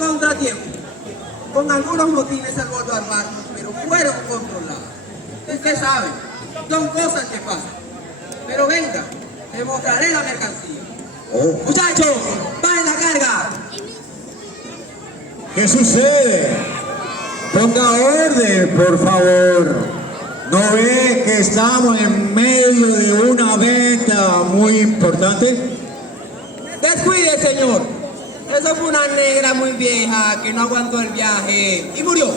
contratiempo. Con algunos motines al borde armarnos, pero fueron controlados. Usted sabe, son cosas que pasan. Pero venga, le mostraré la mercancía. Oh. Muchachos, ¡bajen la carga! ¿Qué sucede? Ponga orden, por favor. ¿No ve que estamos en medio de una venta muy importante? Descuide, señor. Eso fue una negra muy vieja que no aguantó el viaje y murió.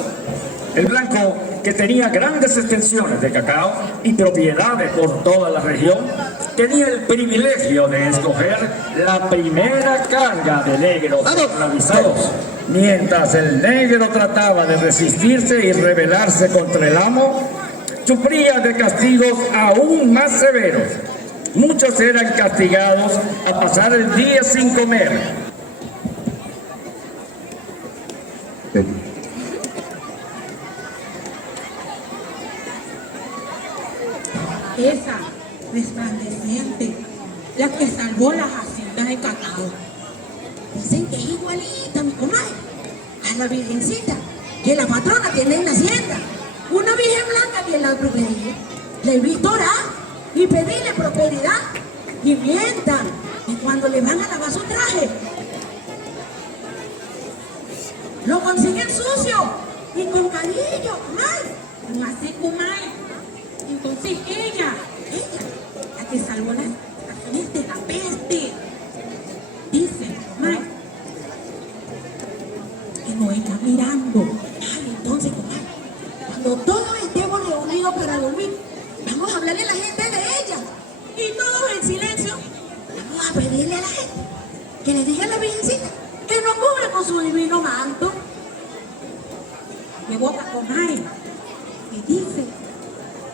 El blanco, que tenía grandes extensiones de cacao y propiedades por toda la región, tenía el privilegio de escoger la primera carga de negros esclavizados. Mientras el negro trataba de resistirse y rebelarse contra el amo, sufría de castigos aún más severos. Muchos eran castigados a pasar el día sin comer. Esa resplandeciente, la que salvó las haciendas de cacao. Dicen que es igualita, mi comadre, a la virgencita, que la patrona tiene en la hacienda. Una virgen blanca que la prosperidad. Le visto orar y pedirle prosperidad. Y mientan que cuando le van a lavar su traje, lo consiguen sucio y con cariño, comadre. No así, comadre. Entonces ella, la que salvó las naciones de la peste, dice, comadre, que nos está mirando. Ay, entonces, comadre, cuando todos estemos reunidos para dormir, vamos a hablarle a la gente de ella. Y todos en silencio, vamos a pedirle a la gente que le deje a la virgencita que nos cubra con su divino manto. De boca, comadre, que dice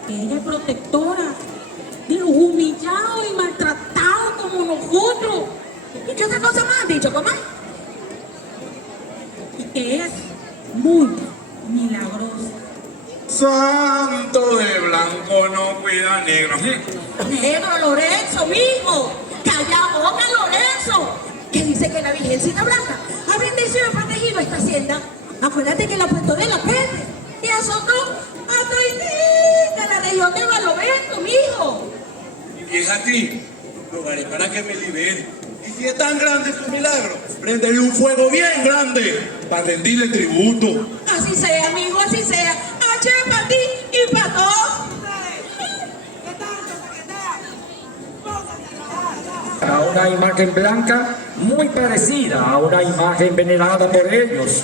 que ella es protectora de los humillados y maltratados como nosotros. ¿Y qué otra cosa más han dicho, comadre? Y que es muy milagrosa. Santo de blanco no cuida negro. Negro Lorenzo, mijo. Calla boca, Lorenzo. Que dice que la virgencita blanca ha bendecido y protegido esta hacienda. Acuérdate que la puesto de la peste y azotó a toditita la región de Barlovento, mijo. Y es así, rogaré para que me libere. Y si es tan grande su milagro, prenderle un fuego bien grande para rendirle tributo. Así sea, amigo, así sea. H para ti y para todos. A una imagen blanca muy parecida a una imagen venerada por ellos.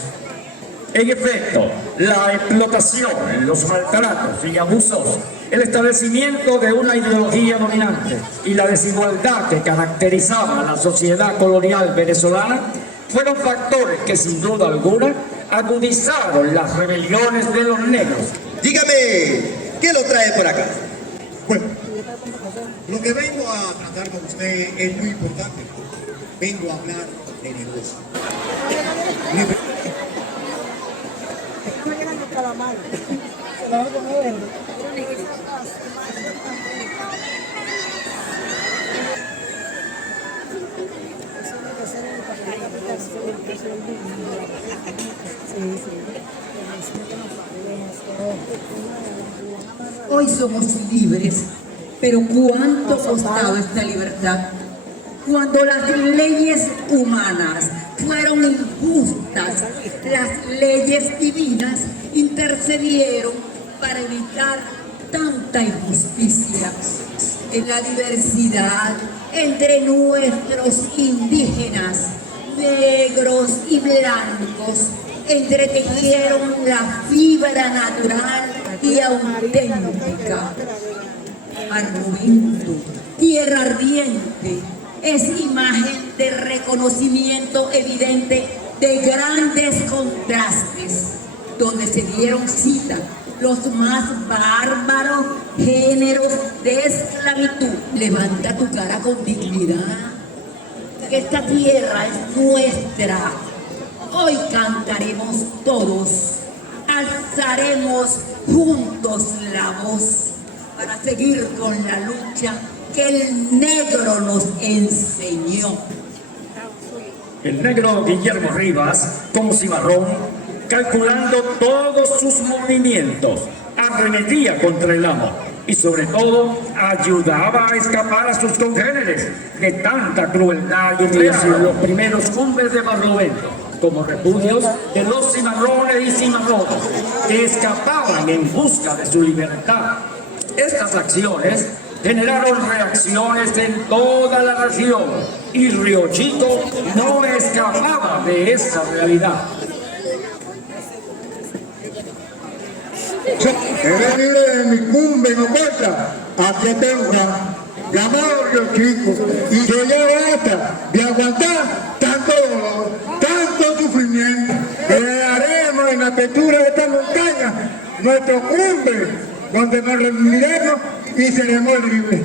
En efecto, la explotación, los maltratos y abusos, el establecimiento de una ideología dominante y la desigualdad que caracterizaba a la sociedad colonial venezolana fueron factores que sin duda alguna agudizaron las rebeliones de los negros. Dígame, ¿qué lo trae por acá? Bueno, lo que vengo a tratar con usted es muy importante. Vengo a hablar de negocio. Hoy somos libres, pero ¿cuánto ha costado esta libertad? Cuando las leyes humanas fueron injustas, las leyes divinas intercedieron para evitar tanta injusticia. En la diversidad entre nuestros indígenas, negros y blancos, entretejieron la fibra natural y auténtica. Argumento, tierra ardiente, es imagen de reconocimiento evidente de grandes contrastes, donde se dieron cita los más bárbaros géneros de esclavitud. Levanta tu cara con dignidad, que esta tierra es nuestra. Hoy cantaremos todos, alzaremos juntos la voz para seguir con la lucha que el negro nos enseñó. El negro Guillermo Rivas, como cimarrón, calculando todos sus movimientos, arremetía contra el amo y sobre todo ayudaba a escapar a sus congéneres de tanta crueldad y humillación. Los primeros cumbres de Barlovento, como repudios de los cimarrones y cimarronas que escapaban en busca de su libertad. Estas acciones generaron reacciones en toda la región y Riochito no escapaba de esa realidad. He venido de mi cumbre en Ocota, aquí tengo llamado Riochico, y yo ya basta de aguantar tanto dolor, tanto sufrimiento, que le daremos en la textura de esta montaña nuestro cumbre, donde nos reuniremos y seremos libres.